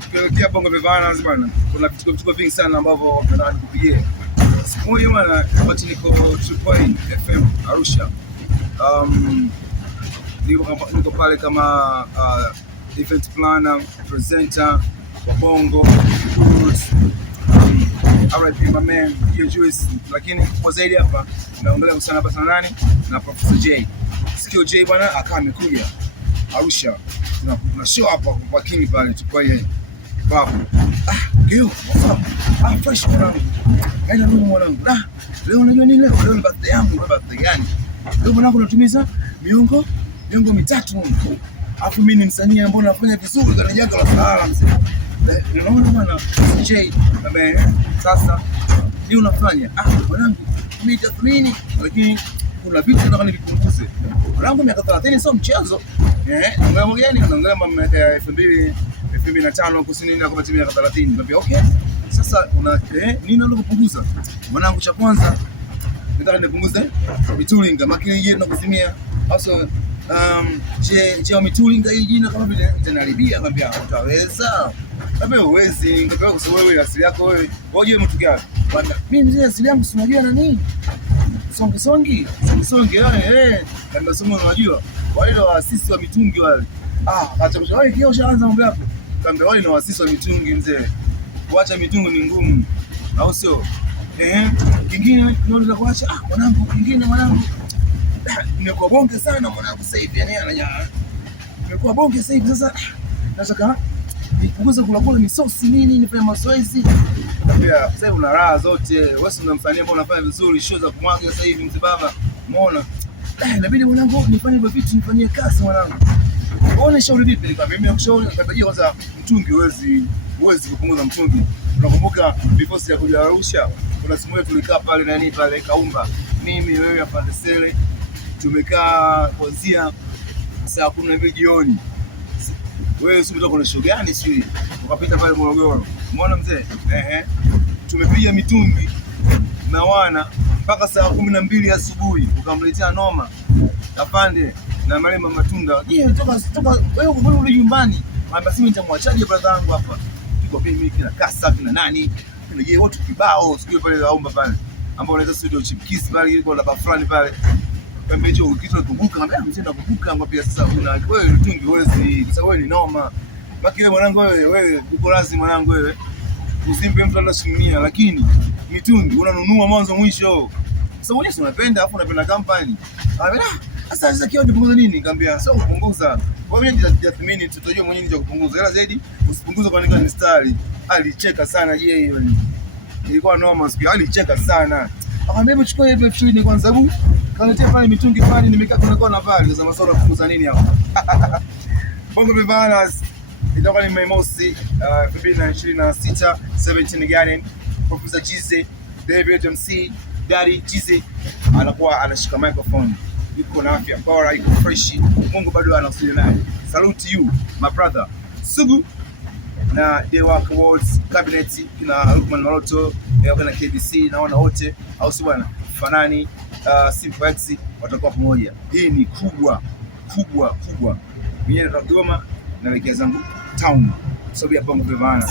Tukielekea Bongo Flava bwana, kuna vituko vingi sana ambavyo nataka nikupigie. Siku moja bwana, wakati niko True Point FM Arusha, niko pale kama event planner, presenter wa Bongo RIP my man Juice, lakini kwa zaidi hapa naongelea kuhusiana hapa sana nani na Professor J. Sikio J bwana akawa amekuja Arusha na show hapa kwa King pale tukua yeye babu. Geo fresh mwanangu, haina nini mwanangu, leo unajua nini, leo ni birthday yangu. Birthday gani leo mwanangu? Natumiza miongo mitatu, afu mimi ni msanii ambaye nafanya vizuri kwa janga la Sahara mzee. Unaona bwana J ambaye sasa ndio unafanya mwanangu, mimi tathmini, lakini kuna vitu nataka nivipunguze mwanangu. Miaka 30 sio mchezo. Ngoma gani? Ngoma miaka ya 2005 kusini na kama timu ya 30. Niambia okay, sasa una nini unataka kupunguza mwanangu? Cha kwanza nataka nipunguze mitulinga, makini yeye tunakusimia hasa je mitulinga hii jina kama vile itanaribia. Niambia utaweza? Niambia uwezi. Niambia kwa sababu wewe asili yako wewe ngoje mtu gani bwana, mimi mzee asili yangu si unajua na nini, songi na masomo unajua wale waasisi wa mitungi wale. Acha wewe kio shaanza mambo yako. Kambe wale ni waasisi wa mitungi mzee. Kuacha mitungi ni ngumu, au sio? Kingine tunaweza kuacha mwanangu, kingine mwanangu nimekuwa bonge sana mwanangu sasa hivi, yani nimekuwa bonge sasa hivi. Sasa nataka nipunguze kula misosi nini, nifanye mazoezi. Niambia sasa una raha zote, wewe si unamfanyia mbona unafanya vizuri, show za kumwaga sasa hivi mzee baba, umeona? Inabidi mwanangu nifanye hivyo vitu, nifanyie kazi mwanangu. Uone shauri vipi? Nikamwambia mimi nakushauri nitajia kwanza, mtungi huwezi kupunguza mtungi. Unakumbuka before ya kuja Arusha kuna siku moja tulikaa pale nani pale Kaumba, mimi wewe hapa Ndesele, tumekaa kuanzia saa 10 jioni. Wewe sio mtoka na show gani sio? Ukapita pale Morogoro. Umeona mzee? Tumepiga mitungi na wana mpaka saa 12 asubuhi, ukamletea noma apande na malema matunda. Toka wewe kurudi nyumbani, mwambie simi nitamwachaje brother wangu hapa. Tuko mimi kina Kasa kina nani? Kina watu kibao siku pale Kaumba pale. Ambao unaweza studio Chipkiss pale ile la bafrani pale. Kambe hicho kitu nakumbuka, ngambia mzee nakumbuka, ngambia sasa una wewe mtungi huwezi, sasa wewe ni noma. Baki wewe mwanangu, wewe uko lazima mwanangu, wewe usimpe mtu anashimia, lakini mitungi unanunua mwanzo mwisho. Sasa wewe unapenda afu unapenda company. Sasa kio nipunguza nini? Nikamwambia sio kupunguza. Kwa hiyo nitathmini, tutajua mwenyewe nini cha kupunguza. Ila zaidi usipunguze kwa nini mstari. Alicheka sana je hiyo. Ilikuwa noma siku. Alicheka sana. Akamwambia hebu chukua hiyo F20 kwanza, sababu kaletea pale mitungi pale nimekaa kuna na vali za masuala kupunguza nini hapo. Bongo Flava itakuwa ni Mei Mosi 2026 17 Garden. Professor Jize, David MC, Daddy Jize anakuwa anashika microphone. Yuko na afya bora, yuko fresh. Mungu bado anasaidia naye. Salute you my brother. Sugu na Dewak Awards Cabinet kina Lukman Maloto na KBC naona wote, au si bwana? Fanani Simple X watakuwa pamoja. Hii ni kubwa. Mimi natoka Dodoma naelekea zangu town sababu ya Bongo Flava.